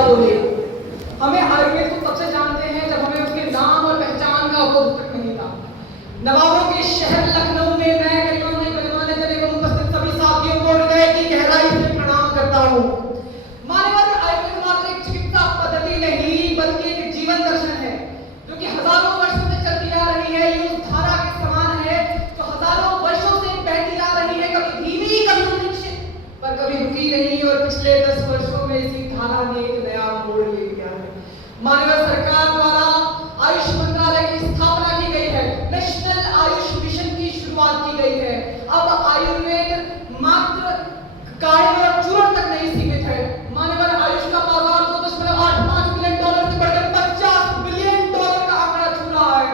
क्या बोलिए। हमें आयुर्वेद को तब से जानते हैं जब हमें उसके नाम और पहचान का बोध तक नहीं था। नवाबों के शहर लखनऊ में मैं गणमान्य जन एवं उपस्थित सभी साथियों को हृदय की गहराई से प्रणाम करता हूँ। मानव आयुर्वेद मात्र एक चिकित्सा पद्धति नहीं बल्कि एक जीवन दर्शन है जो कि हजारों वर्षों से चलती आ रही है। ये उस धारा के समान है जो हजारों वर्षों से बहती आ रही है, कभी धीमी कभी निश्चित पर कभी रुकी नहीं, और पिछले 10 वर्षों में इसी धारा ने एक नया मोड़ ले लिया है। माननीय सरकार द्वारा आयुष मंत्रालय की स्थापना की गई है, नेशनल आयुष मिशन की शुरुआत की गई है। अब आयुर्वेद मात्र काढ़े और चूर्ण तक नहीं सीमित है। माननीय आयुष का बाजार $2.85 बिलियन से बढ़कर $50 बिलियन का आंकड़ा छू रहा है।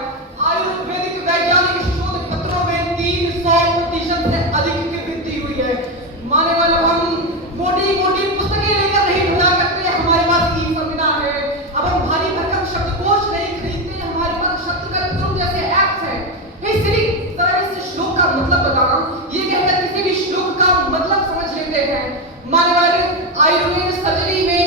आयुर्वेदिक वैज्ञानिक शोध पत्रों में 300% से अधिक की वृद्धि हुई है। माननीय हम मोटी मोटी पुस्तकें लेकर नहीं ढूंढा करते, हमारे पास ई संविदा है। अब हम भारी भरकम शब्दकोश नहीं खरीदते, हमारे पास शब्दकल्प जैसे ऐप्स हैं। हे सिरी, जरा इस श्लोक का मतलब बताना। ये कहकर किसी भी श्लोक का मतलब समझ लेते हैं। माननीय आयुर्वेद सर्जरी में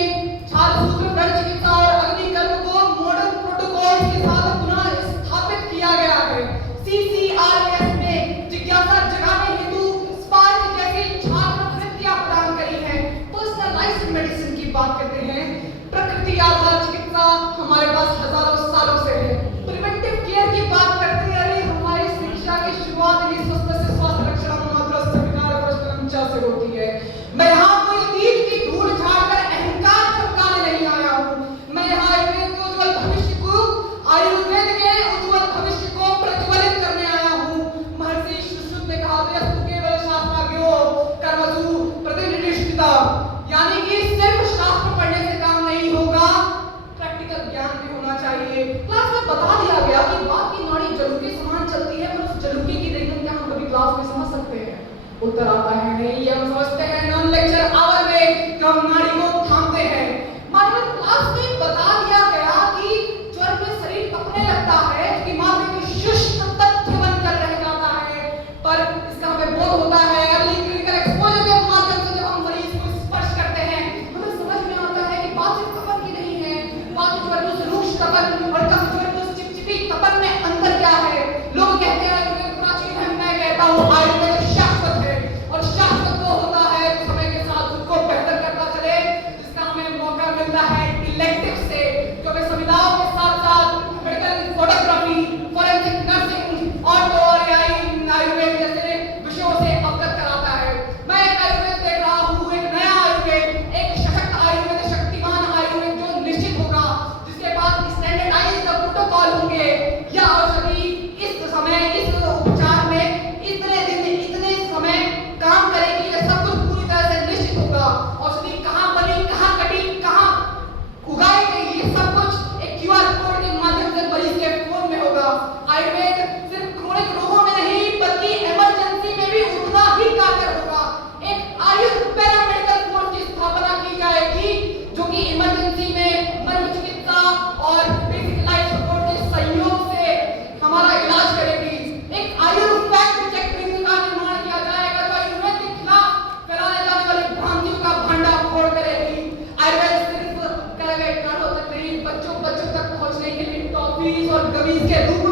छाल सूत्र दंड चिकित्सा और अग्निकर्म को मॉडर्न प्रोटोकॉल के साथ पुनः स्थापित किया गया है। CCRS में जिज्ञासा जगाने हेतु स्पार्क जैसी छात्रवृत्तियां प्रदान करी है। पर्सनलाइज्ड मेडिसिन की बात करते हैं, प्रकृति आधारित चिकित्सा हमारे पास हजारों सालों से है। प्रिवेंटिव केयर की बात करते हैं, अरे हमारी शिक्षा की शुरुआत ही स्वस्थ से स्वास्थ्य रक्षा मात्र स्वीकार प्रश्न से होती है। मैं यहाँ कोई अतीत की धूल झाड़कर अहंकार चमकाने नहीं आया हूँ। मैं यहाँ आयुर्वेद के उज्जवल भविष्य को प्रज्वलित करने आया हूँ। महर्षि सुश्रुत ने कहा था केवल शास्त्राज्ञो कर्मसु प्रतिनिधिष्ठिता, यानी कि सिर्फ शास्त्र पढ़ने से काम नहीं होगा, प्रैक्टिकल ज्ञान भी होना चाहिए। क्लास में बता दिया गया कि बात की नाड़ी जलूके के समान चलती है, पर उस जलूके की रेंगन क्या हम कभी क्लास में समझ सकते हैं? उत्तर आता है नहीं। ये हम समझते हैं नॉन लेक्चर आवर में, जब हम नाड़ी को थामते हैं। मानव क्लास में बता दिया गया कि ज्वर में शरीर कपने लगता है, कि मात्र एक शुष्क तथ्य बनकर रह जाता है, पर इसका हमें बोध होता है अर्ली क्लिनिकल एक्सपोजर के माध्यम से। जब हम मरीज को स्पर्श करते हैं हमें समझ में आता है कि बात सिर्फ तपन की नहीं है, बात ज्वर में रूक्ष तपन और कम ज्वर में चिपचिपी तपन में अंतर क्या है। लोग कहते हैं आयुर्वेद प्राचीन है, मैं कहता हूँ आयुर्वेद शाश्वत है, और शाश्वत वो होता है जो समय के साथ खुद को बेहतर करता चले, जिसका हमें मौका मिलता है इलेक्टिव से, जो हमें सुविधाओं के साथ साथ medical photography, forensic nursing, auto और आयुर्वेद जैसे विषयों से अवगत कराता है। मैं एक आयुर्वेद देख रहा हूँ, एक नया आयुर्वेद, एक सशक्त आयुर्वेद, शक्तिमान आयुर्वेद जो निश्चित होगा, जिसके पास स्टैंडर्डाइज्ड प्रोटोकॉल होंगे। यह औषधि इस समय इस उपचार में इतने दिन इतने समय काम करेगी, यह सब कुछ पूरी तरह से निश्चित होगा। औषधि कहाँ बनी, कहाँ कटी, कहाँ उगाई गई, ये सब कुछ एक QR कोड के माध्यम से मरीज के फोन में होगा। आयुर्वेद सिर्फ क्रोनिक रोगों में नहीं बल्कि इमरजेंसी में भी उतना ही कारगर होगा। एक आयुष पैरामेडिकल फोर्स की स्थापना की जाएगी जो कि इमरजेंसी में मर्म चिकित्सा और बेसिक लाइफ सपोर्ट के सहयोग से हमारा इलाज करेगी। एक आयुर्वेद फैक्ट चेक विंग का निर्माण किया जाएगा जो आयुर्वेद के खिलाफ फैलाने जाने वाली भ्रांतियों का भंडाफोड़ करेगी। आयुर्वेद सिर्फ कह गए काढ़ों तक नहीं, बच्चों तक पहुंचने के लिए टॉफीज और गमीज के रूप